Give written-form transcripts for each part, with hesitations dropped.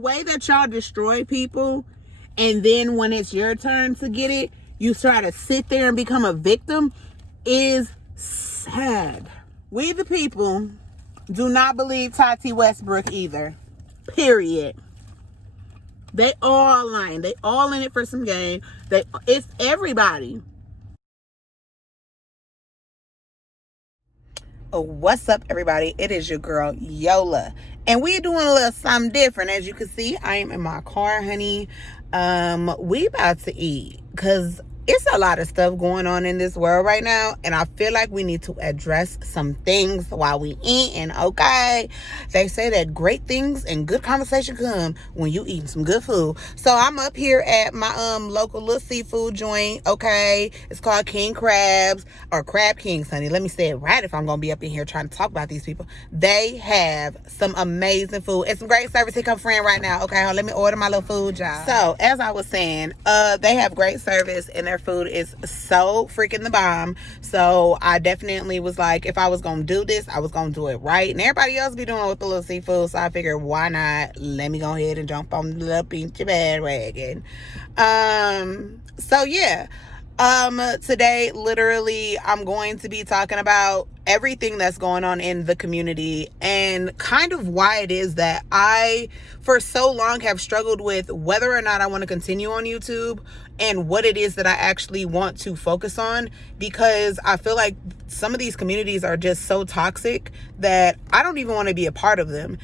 way that y'all destroy people, and then when it's your turn to get it, you try to sit there and become a victim, is sad. We the people do not believe Tati Westbrook either. Period. They all lying. They all in it for some game. It's everybody. Oh, what's up, everybody? It is your girl, Yola. And we doing a little something different. As you can see, I am in my car, honey. We about to eat because it's a lot of stuff going on in this world right now, and I feel like we need to address some things while we eating, okay? They say that great things and good conversation come when you eating some good food. So I'm up here at my local little seafood joint, okay? It's called King Crabs, or Crab Kings, honey. Let me say it right if I'm gonna be up in here trying to talk about these people. They have some amazing food and some great service. Here come friend right now, okay? Let me order my little food, y'all. So as I was saying, they have great service and their food is so freaking the bomb. So I definitely was like, if I was gonna do this, I was gonna do it right. And everybody else be doing it with the little seafood, so I figured, why not? Let me go ahead and jump on the little peachy bandwagon. So yeah. Today, literally, I'm going to be talking about everything that's going on in the community and kind of why it is that I, for so long, have struggled with whether or not I want to continue on YouTube and what it is that I actually want to focus on, because I feel like some of these communities are just so toxic that I don't even want to be a part of them.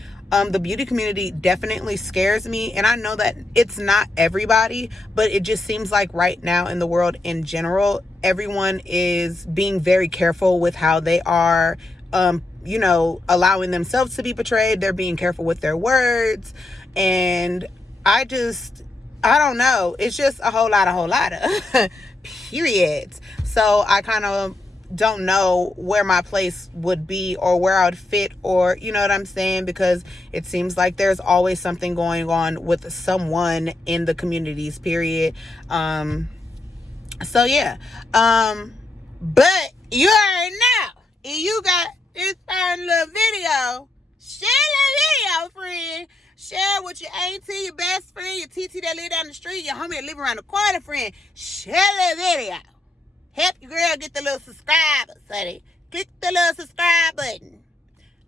The beauty community definitely scares me, and I know that it's not everybody, but it just seems like right now in the world in general, everyone is being very careful with how they are, allowing themselves to be portrayed. They're being careful with their words, and I don't know. It's just a whole lot of period. So I kind of don't know where my place would be or where I would fit, or you know what I'm saying, because it seems like there's always something going on with someone in the communities, period. So yeah, but you already know, if you got this fine little video, share the video, friend. Share with your auntie, your best friend, your TT that live down the street, your homie that live around the corner, friend. Share the video. Help your girl get the little subscribers, honey. Click the little subscribe button.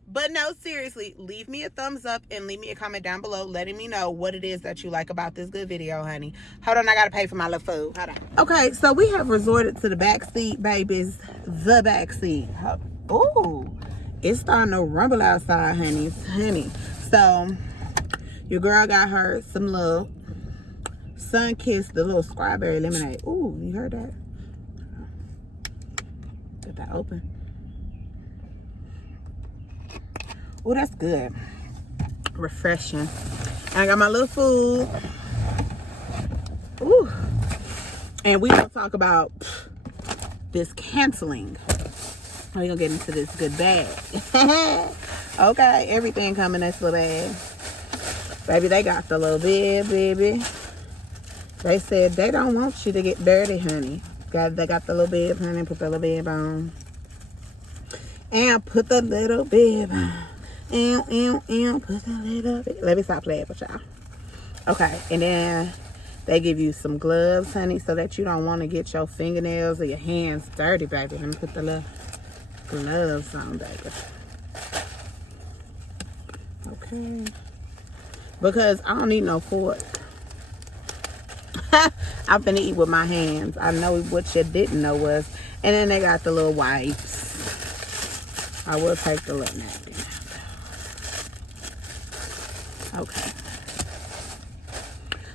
But no, seriously, leave me a thumbs up and leave me a comment down below letting me know what it is that you like about this good video, honey. Hold on, I gotta pay for my little food. Hold on. Okay, so we have resorted to the back seat, babies. The back seat. Ooh, it's starting to rumble outside, honey. So your girl got her some little Sun-Kissed, the little strawberry lemonade. Ooh, you heard that? Get that open. Oh, that's good. Refreshing. And I got my little food. Ooh. And we gonna talk about this canceling. We're gonna get into this good bag. Okay, everything coming in this little bag. Baby, they got the little bib, baby. They said they don't want you to get dirty, honey. They got the little bib, honey. Put the little bib on. And put the little bib on. And put the little bib. Let me stop playing with y'all. Okay, and then they give you some gloves, honey, so that you don't want to get your fingernails or your hands dirty, baby. Let me put the little gloves on, baby. Okay. Because I don't need no fork. I'm finna eat with my hands. I know what you didn't know was. And then they got the little wipes. I will take the little napkin. Okay.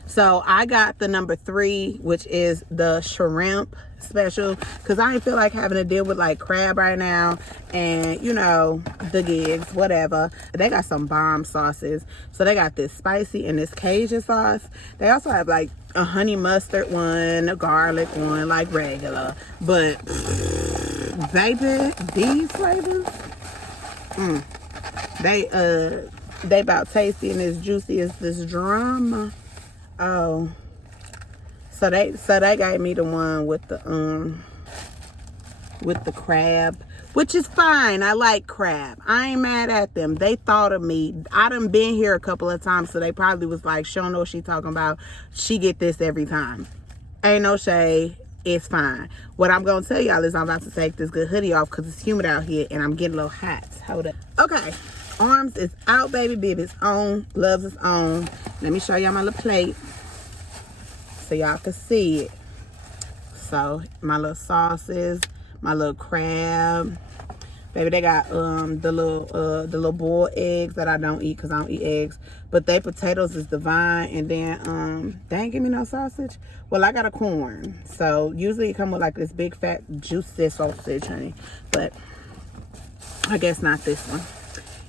So I got the number 3, which is the shrimp special, because I ain't feel like having to deal with like crab right now, and you know, the gigs, whatever. They got some bomb sauces. So they got this spicy and this Cajun sauce. They also have like a honey mustard one, a garlic one, like regular. But baby, these flavors, they about tasty and as juicy as this drama. Oh, so they gave me the one with the crab, which is fine. I like crab. I ain't mad at them. They thought of me. I done been here a couple of times, so they probably was like, she don't know what she talking about. She get this every time. Ain't no shade. It's fine. What I'm going to tell y'all is I'm about to take this good hoodie off because it's humid out here and I'm getting a little hot. Hold up. Okay. Arms is out, baby. Bib is on. Gloves is on. Let me show y'all my little plate so y'all can see it. So, my little sauces, my little crab. Baby, they got the little boiled eggs that I don't eat because I don't eat eggs. But they potatoes is divine. And then they ain't give me no sausage. Well, I got a corn. So usually it come with like this big fat juicy sausage, honey. But I guess not this one.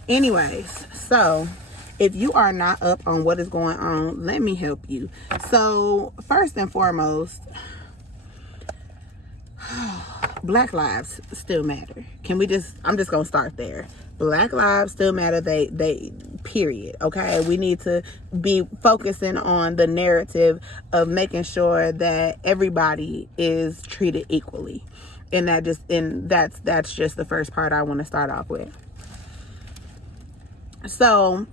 Anyways, so if you are not up on what is going on, let me help you. So first and foremost, Black lives still matter. Can we just, I'm just gonna start there. Black lives still matter. They period. Okay, we need to be focusing on the narrative of making sure that everybody is treated equally, and that's just the first part I want to start off with. So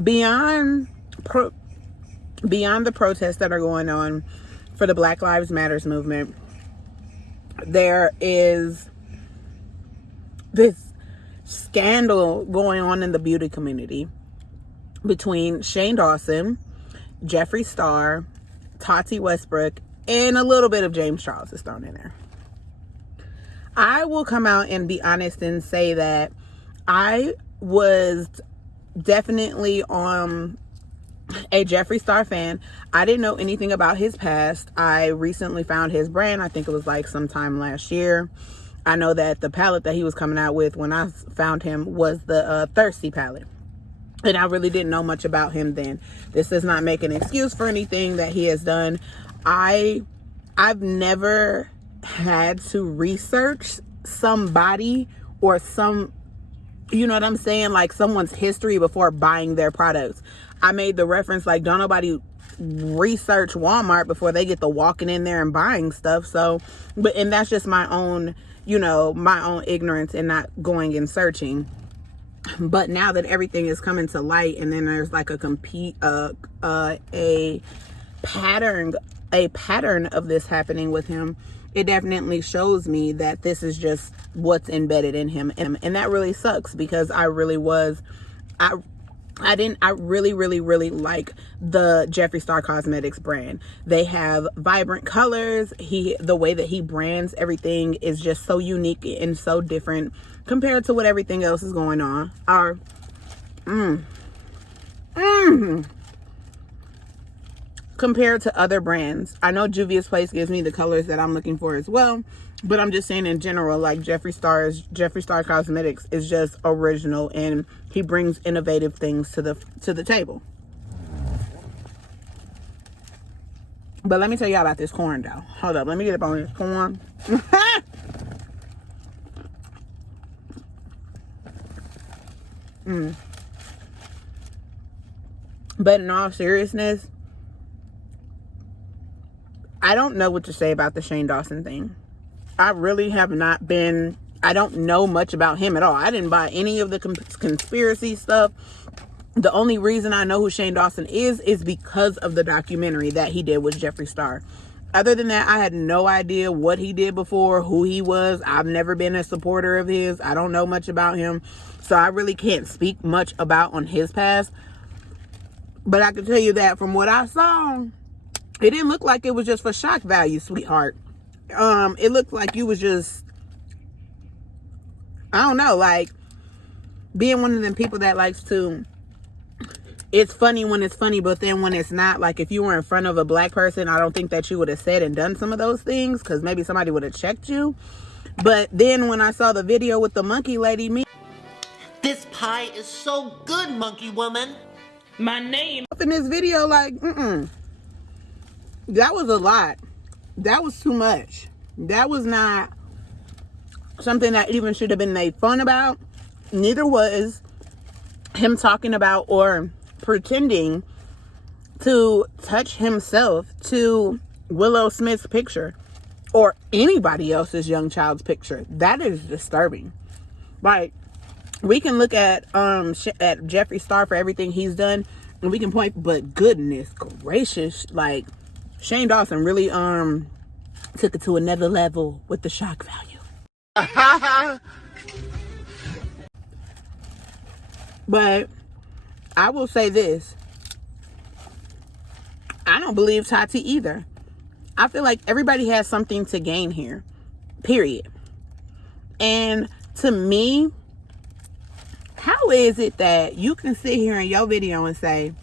beyond the protests that are going on for the Black Lives Matters movement, there is this scandal going on in the beauty community between Shane Dawson, Jeffree Star, Tati Westbrook, and a little bit of James Charles is thrown in there. I will come out and be honest and say that I was definitely a Jeffree Star fan. I didn't know anything about his past. I recently found his brand. I think it was like sometime last year. I know that the palette that he was coming out with when I found him was the Thirsty palette. And I really didn't know much about him then. This does not make an excuse for anything that he has done. I've never had to research somebody or some, you know what I'm saying, like someone's history before buying their products. I made the reference like, don't nobody research Walmart before they get to walking in there and buying stuff. So, and that's just my own, my own ignorance and not going and searching. But now that everything is coming to light, and then there's like a pattern of this happening with him, it definitely shows me that this is just what's embedded in him. And that really sucks, because I really really like the Jeffree Star Cosmetics brand. They have vibrant colors. The way that he brands everything is just so unique and so different compared to what everything else is going on. Compared to other brands. I know Juvia's Place gives me the colors that I'm looking for as well, but I'm just saying in general, like Jeffree Star Cosmetics is just original, and he brings innovative things to the table. But let me tell y'all about this corn though. Hold up, let me get up on this corn. But in all seriousness, I don't know what to say about the Shane Dawson thing. I really have not been, I don't know much about him at all. I didn't buy any of the conspiracy stuff. The only reason I know who Shane Dawson is because of the documentary that he did with Jeffree Star. Other than that, I had no idea what he did before, who he was. I've never been a supporter of his. I don't know much about him. So I really can't speak much about on his past. But I can tell you that from what I saw, it didn't look like it was just for shock value, sweetheart. It looked like you was just, I don't know, like being one of them people that likes to, it's funny when it's funny, but then when it's not, like if you were in front of a black person, I don't think that you would have said and done some of those things, because maybe somebody would have checked you. But then when I saw the video with the monkey lady, this pie is so good, monkey woman. My name in this video, like, that was a lot. That was too much. That was not something that even should have been made fun about. Neither was him talking about or pretending to touch himself to Willow Smith's picture or anybody else's young child's picture. That is disturbing. Like, we can look at Jeffree Star for everything he's done, and we can point, but goodness gracious, like, Shane Dawson really took it to another level with the shock value. But I will say this. I don't believe Tati either. I feel like everybody has something to gain here. Period. And to me, how is it that you can sit here in your video and say,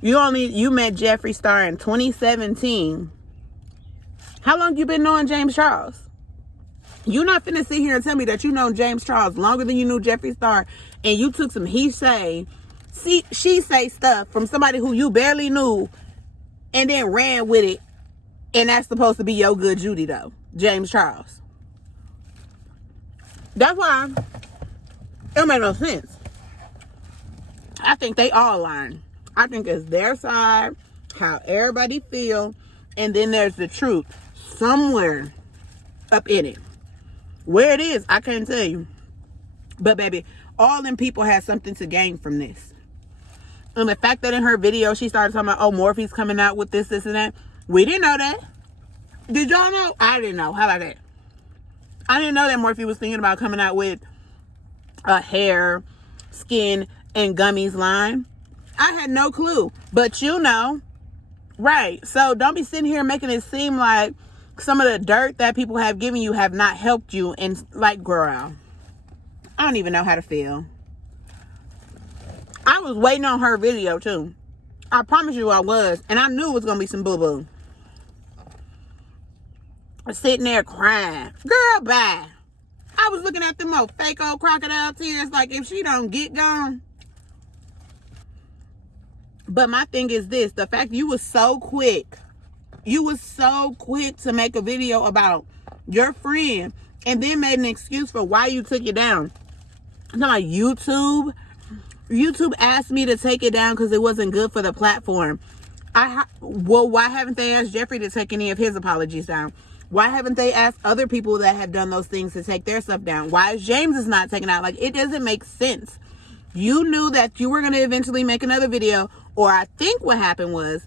you met Jeffree Star in 2017. How long you been knowing James Charles? You're not finna sit here and tell me that you know James Charles longer than you knew Jeffree Star, and you took some she say stuff from somebody who you barely knew and then ran with it, and that's supposed to be your good Judy though, James Charles. That's why it don't make no sense. I think they all lying. I think it's their side, how everybody feel, and then there's the truth somewhere up in it. Where it is, I can't tell you. But baby, all them people had something to gain from this. And the fact that in her video, she started talking about, oh, Morphe's coming out with this, and that. We didn't know that. Did y'all know? I didn't know. How about that? I didn't know that Morphe was thinking about coming out with a hair, skin, and gummies line. I had no clue. But you know. Right. So don't be sitting here making it seem like some of the dirt that people have given you have not helped you. And like, girl, I don't even know how to feel. I was waiting on her video too. I promise you I was. And I knew it was going to be some boo-boo. Sitting there crying. Girl, bye. I was looking at them old fake old crocodile tears like if she don't get gone. But my thing is this. The fact you was so quick. You was so quick to make a video about your friend and then made an excuse for why you took it down. I'm talking about YouTube. YouTube asked me to take it down because it wasn't good for the platform. Well, why haven't they asked Jeffree to take any of his apologies down? Why haven't they asked other people that have done those things to take their stuff down? Why is James is not taken out? Like, it doesn't make sense. You knew that you were going to eventually make another video, or I think what happened was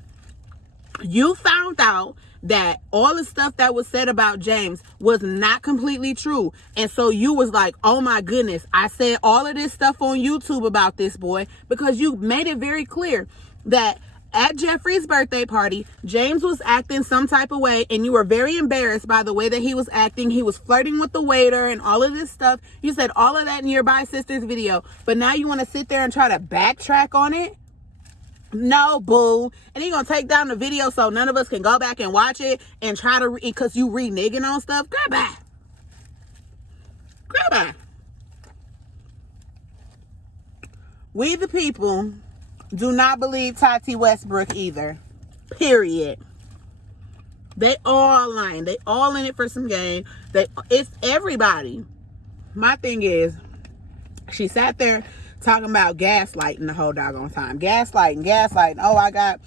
you found out that all the stuff that was said about James was not completely true. And so you was like, oh my goodness, I said all of this stuff on YouTube about this boy, because you made it very clear that at Jeffree's birthday party, James was acting some type of way, and you were very embarrassed by the way that he was acting. He was flirting with the waiter and all of this stuff. You said all of that in your Bye Sisters video, but now you want to sit there and try to backtrack on it? No, boo. And he gonna take down the video so none of us can go back and watch it and try to, because you reneging on stuff? Grab back. Grab back. We the people do not believe Tati Westbrook either. Period. They all lying. They all in it for some gain. It's everybody. My thing is, she sat there talking about gaslighting the whole doggone time. Gaslighting. Oh,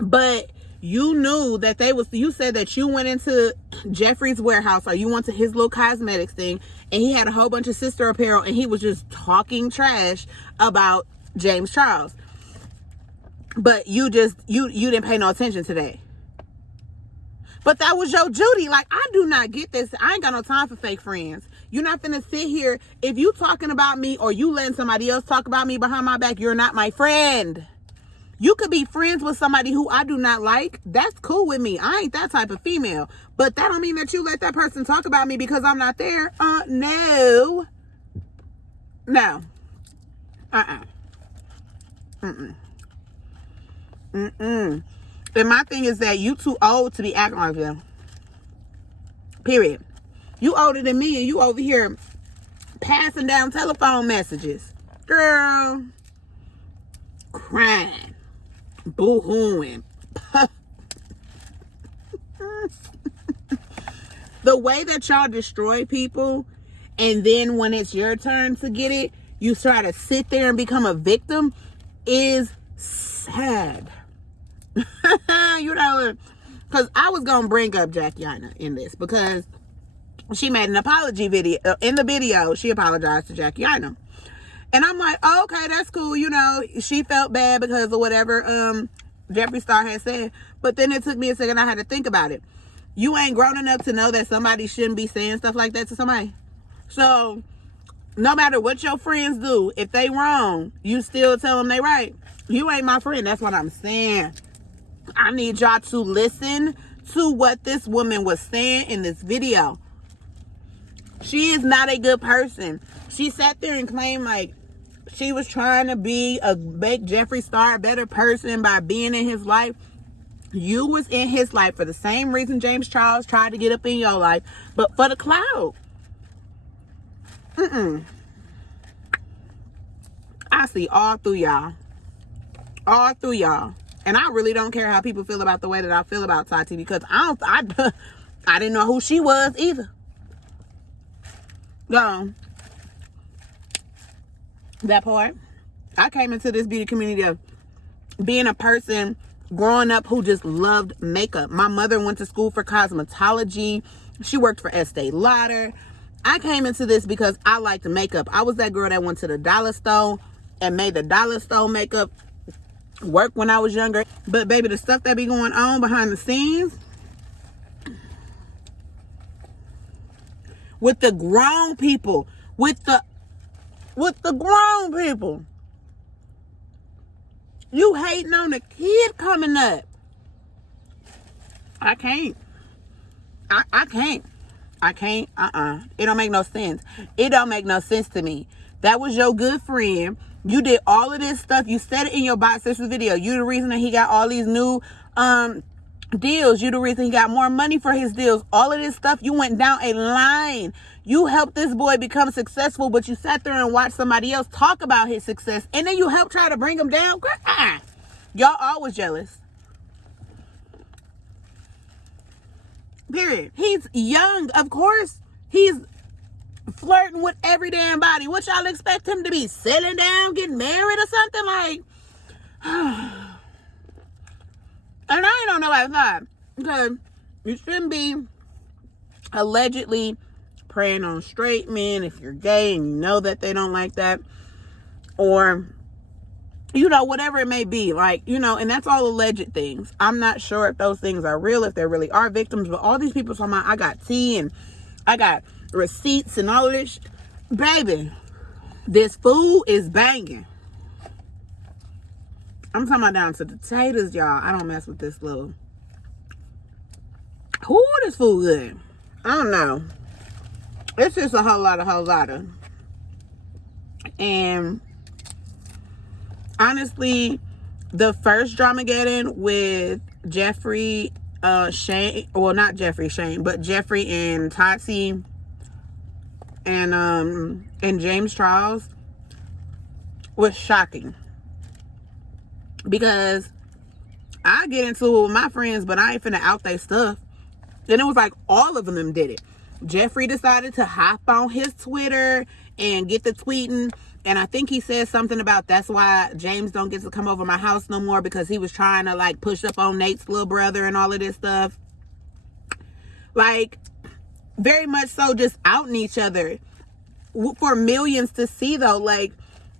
but you knew that you said that you went into Jeffree's warehouse, or you went to his little cosmetics thing, and he had a whole bunch of sister apparel, and he was just talking trash about James Charles. But you didn't pay no attention to that. But that was your Judy. Like, I do not get this. I ain't got no time for fake friends. You're not finna sit here. If you talking about me, or you letting somebody else talk about me behind my back, you're not my friend. You could be friends with somebody who I do not like. That's cool with me. I ain't that type of female. But that don't mean that you let that person talk about me because I'm not there. No. No. And my thing is that you too old to be acting like them. Period. You older than me, and you over here passing down telephone messages. Girl. Crying. Boo-hooing. The way that y'all destroy people, and then when it's your turn to get it, you try to sit there and become a victim, is sad. You know, because I was going to bring up Jackiana in this, because she made an apology video. In the video, she apologized to Jackie Inem. And I'm like, oh, okay, that's cool. You know, she felt bad because of whatever Jeffree Star had said. But then it took me a second. I had to think about it. You ain't grown enough to know that somebody shouldn't be saying stuff like that to somebody. So no matter what your friends do, if they wrong, you still tell them they right. You ain't my friend. That's what I'm saying. I need y'all to listen to what this woman was saying in this video. She is not a good person. She sat there and claimed like she was trying to make Jeffree Star a better person by being in his life. You was in his life for the same reason James Charles tried to get up in your life, but for the clout. I see all through y'all. All through y'all. And I really don't care how people feel about the way that I feel about Tati, because I didn't know who she was either. So, that part. I came into this beauty community of being a person growing up who just loved makeup. My mother went to school for cosmetology. She worked for Estee Lauder. I came into this because I liked makeup. I was that girl that went to the dollar store and made the dollar store makeup work when I was younger. But baby, the stuff that be going on behind the scenes with the grown people, with the grown people. You hating on the kid coming up. I can't. I can't. I can't. It don't make no sense. It don't make no sense to me. That was your good friend. You did all of this stuff. You said it in your Box Sisters video. You the reason that he got all these new deals. You the reason he got more money for his deals. All of this stuff. You went down a line. You helped this boy become successful, but you sat there and watched somebody else talk about his success, and then you helped try to bring him down. Y'all always jealous. Period. He's young, of course. He's flirting with every damn body. What y'all expect him to be? Settling down, getting married or something? Like, and I don't know about that, because you shouldn't be allegedly preying on straight men if you're gay and you know that they don't like that, or you know, whatever it may be, like, you know, and that's all alleged things. I'm not sure if those things are real, if there really are victims, but all these people talking about, I got tea and I got receipts and all of this. Baby, this food is banging. I'm talking about down to the taters, y'all. I don't mess with this little. Ooh, this food good. I don't know. It's just a whole lot of. And honestly, the first Dramageddon with Jeffree, Shane, well, not Jeffree, Shane, but Jeffree and Tati and James Charles was shocking, because I get into it with my friends, but I ain't finna out they stuff. Then it was like all of them did it. Jeffree decided to hop on his Twitter and get the tweeting. And I think he said something about that's why James don't get to come over my house no more, because he was trying to like push up on Nate's little brother and all of this stuff. Like, very much so just outing each other for millions to see though. Like,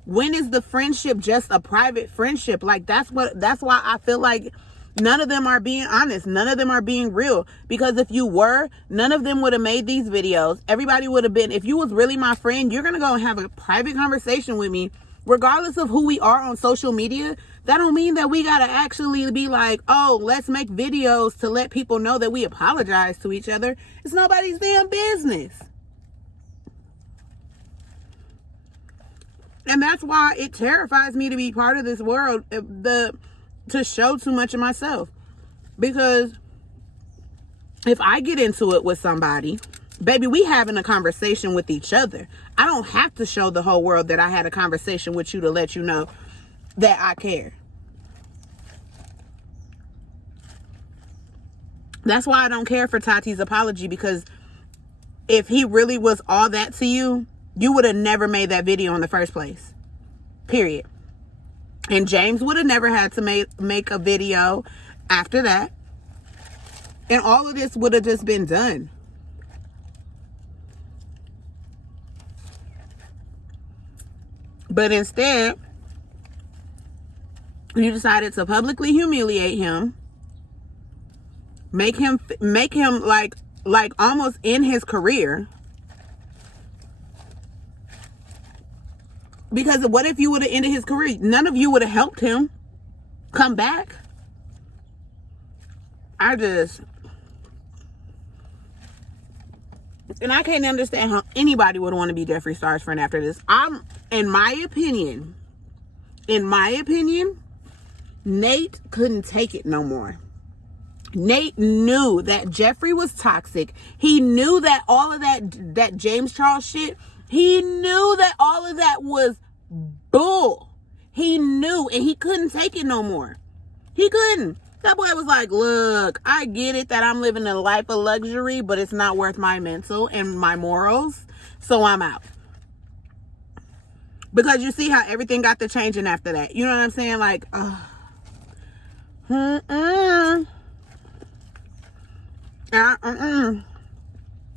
when is the friendship just a private friendship? Like, that's why I feel like none of them are being honest. None of them are being real. Because if you were, none of them would have made these videos. Everybody would have been, if you was really my friend, you're going to go and have a private conversation with me. Regardless of who we are on social media, that don't mean that we got to actually be like, oh, let's make videos to let people know that we apologize to each other. It's nobody's damn business. And that's why it terrifies me to be part of this world, to show too much of myself. Because if I get into it with somebody, baby, we having a conversation with each other. I don't have to show the whole world that I had a conversation with you to let you know that I care. That's why I don't care for Tati's apology, because if he really was all that to you, you would have never made that video in the first place. Period. And James would have never had to make a video after that. And all of this would have just been done. But instead, you decided to publicly humiliate him, make him like almost end his career. Because what if you would have ended his career? None of you would have helped him come back. And I can't understand how anybody would want to be Jeffree Star's friend after this. In my opinion, Nate couldn't take it no more. Nate knew that Jeffree was toxic. He knew that all of that James Charles shit, he knew that all of that was bull. He knew, and he couldn't take it no more. He couldn't. That boy was like, look, I get it that I'm living a life of luxury, but it's not worth my mental and my morals, so I'm out. Because you see how everything got to changing after that. You know what I'm saying? Like,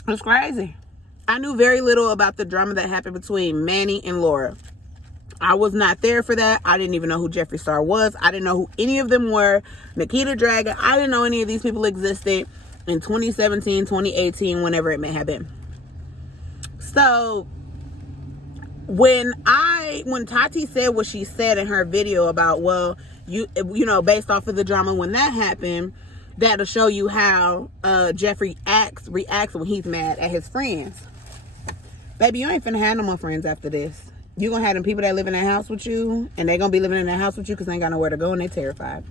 it's crazy. I knew very little about the drama that happened between Manny and Laura. I was not there for that. I didn't even know who Jeffree Star was. I didn't know who any of them were. Nikita Dragon. I didn't know any of these people existed in 2017, 2018, whenever it may have been. So when Tati said what she said in her video about, well, you know, based off of the drama when that happened, that'll show you how Jeffree reacts when he's mad at his friends. Baby, you ain't finna have no more friends after this. You gonna have them people that live in that house with you, and they gonna be living in that house with you because they ain't got nowhere to go, and they terrified.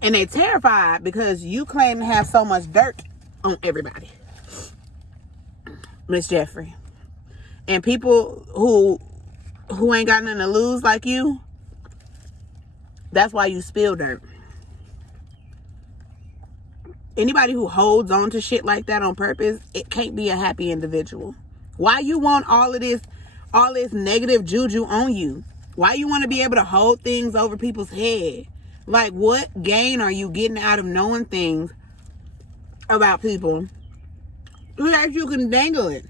And they terrified because you claim to have so much dirt on everybody, Miss Jeffree. And people who ain't got nothing to lose like you, that's why you spill dirt. Anybody who holds on to shit like that on purpose, it can't be a happy individual. Why you want all this negative juju on you? Why you want to be able to hold things over people's head? Like, what gain are you getting out of knowing things about people so that you can dangle it?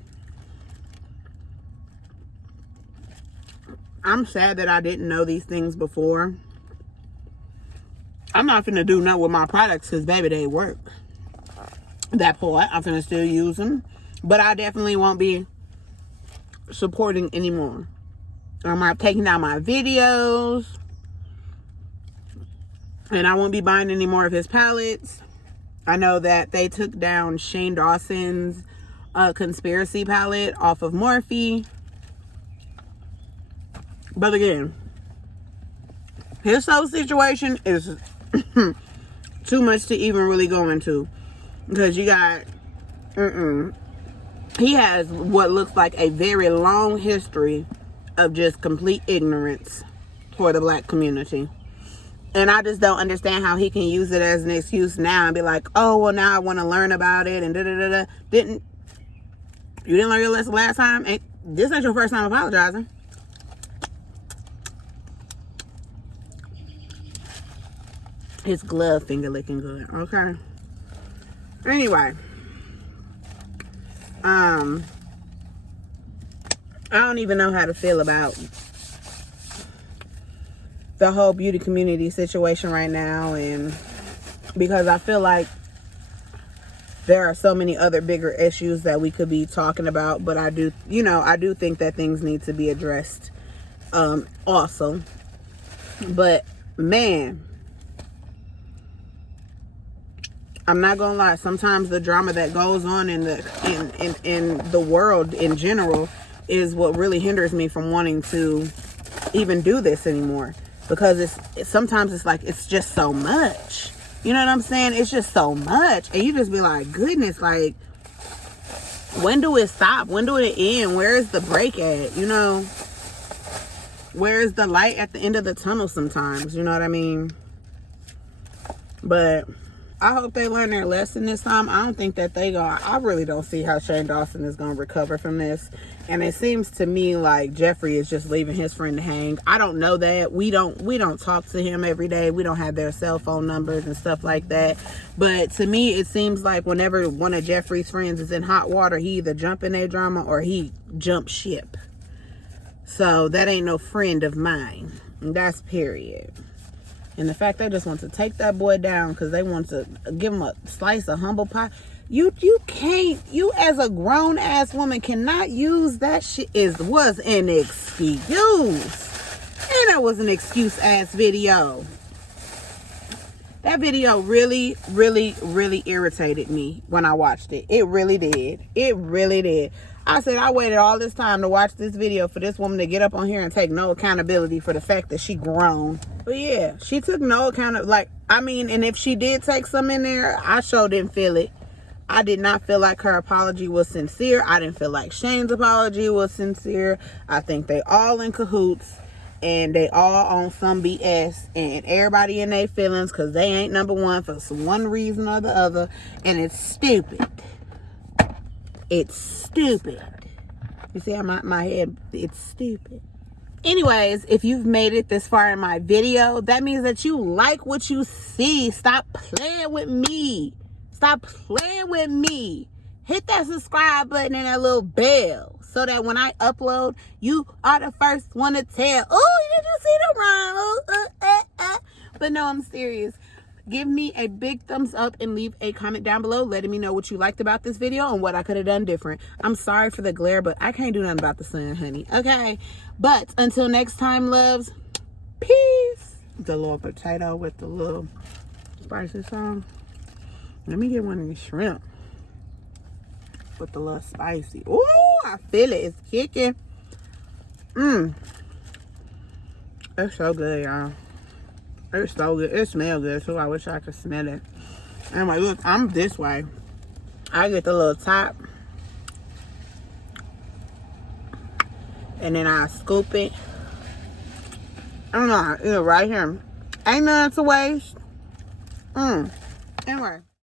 I'm sad that I didn't know these things before. I'm not finna do nothing with my products because, baby, they work. That part, I'm finna still use them. But I definitely won't be supporting anymore. I'm not taking down my videos. And I won't be buying any more of his palettes. I know that they took down Shane Dawson's conspiracy palette off of Morphe. But again, his whole situation is too much to even really go into. Because you got... He has what looks like a very long history of just complete ignorance for the black community. And I just don't understand how he can use it as an excuse now and be like, oh, well, now I want to learn about it and da-da-da-da. You didn't learn your lesson last time? This ain't your first time apologizing. His glove finger looking good. Okay. Anyway. I don't even know how to feel about the whole beauty community situation right now, and because I feel like there are so many other bigger issues that we could be talking about, but I do think that things need to be addressed also. But man, I'm not gonna lie, sometimes the drama that goes on in the world in general is what really hinders me from wanting to even do this anymore. Because sometimes it's like, it's just so much. You know what I'm saying? It's just so much. And you just be like, goodness, like, when do it stop? When do it end? Where is the break at? You know? Where is the light at the end of the tunnel sometimes? You know what I mean? But I hope they learn their lesson this time. I don't think that I really don't see how Shane Dawson is going to recover from this. And it seems to me like Jeffree is just leaving his friend to hang. I don't know that. We don't talk to him every day. We don't have their cell phone numbers and stuff like that. But to me, it seems like whenever one of Jeffree's friends is in hot water, he either jump in their drama or he jump ship. So that ain't no friend of mine. That's period. And the fact they just want to take that boy down because they want to give him a slice of humble pie. You can't, you as a grown ass woman cannot use that shit. Was an excuse. And that was an excuse ass video. That video really, really, really irritated me when I watched it. It really did. It really did. I said I waited all this time to watch this video for this woman to get up on here and take no accountability for the fact that she grown. But yeah, she took no account of, like, I mean, and if she did take some in there, I sure didn't feel it. I did not feel like her apology was sincere. I didn't feel like Shane's apology was sincere. I think they all in cahoots. And they all on some BS, and everybody in their feelings because they ain't number one for some one reason or the other, and it's stupid. It's stupid. You see how my head, it's stupid. Anyways, if you've made it this far in my video, that means that you like what you see. Stop playing with me. Stop playing with me. Hit that subscribe button and that little bell so that when I upload, you are the first one to tell. Oh, did you see the rhyme? But no, I'm serious. Give me a big thumbs up and leave a comment down below letting me know what you liked about this video and what I could have done different. I'm sorry for the glare, but I can't do nothing about the sun, honey. Okay? But until next time, loves, peace. The little potato with the little spicy sauce. Let me get one of these shrimp with the little spicy. Ooh, I feel it. It's kicking. It's so good, y'all. It's so good. It smells good too. I wish I could smell it. Anyway, look, I'm this way. I get the little top. And then I scoop it. I don't know. It's right here. Ain't nothing to waste. Anyway.